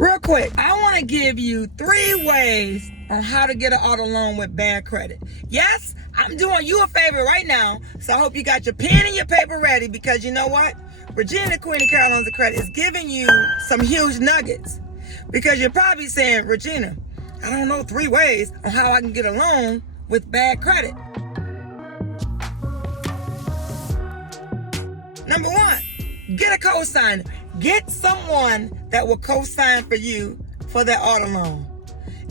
Real quick, I want to give you 3 ways on how to get an auto loan with bad credit. Yes, I'm doing you a favor right now, so I hope you got your pen and your paper ready, because you know what? Regina, Queen of Caroline's of Credit, is giving you some huge nuggets. Because you're probably saying, Regina, I don't know 3 ways on how I can get a loan with bad credit. Number 1, get a co-signer. Get someone that will co-sign for you for that auto loan.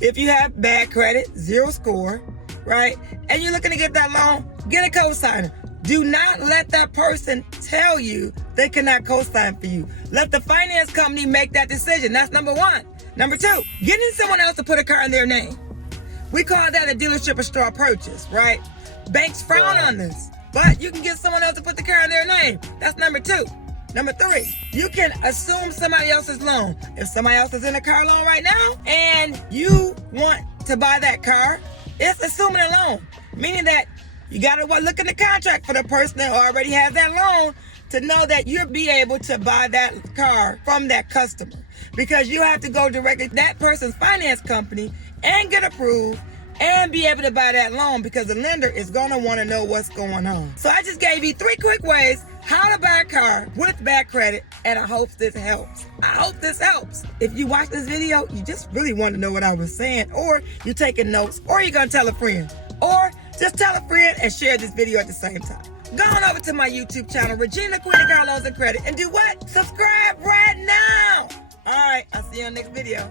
If you have bad credit, 0 score, right, and you're looking to get that loan, get a co-signer. Do not let that person tell you they cannot co-sign for you. Let the finance company make that decision. That's number 1. Number 2, getting someone else to put a car in their name. We call that a dealership or straw purchase, right? Banks frown on this, but you can get someone else to put the car in their name. That's number 2. Number 3, you can assume somebody else's loan. If somebody else is in a car loan right now and you want to buy that car, it's assuming a loan, meaning that you got to look in the contract for the person that already has that loan to know that you'll be able to buy that car from that customer, because you have to go directly to that person's finance company and get approved and be able to buy that loan, because the lender is going to want to know what's going on. So I just gave you 3 quick ways how to buy a car with bad credit, and I hope this helps. If you watch this video, you just really want to know what I was saying, or you're taking notes, or you're going to tell a friend, or just tell a friend and share this video at the same time. Go on over to my YouTube channel, Regina, Queen of Caroline's of Credit, and do what? Subscribe right now. All right, I'll see you on the next video.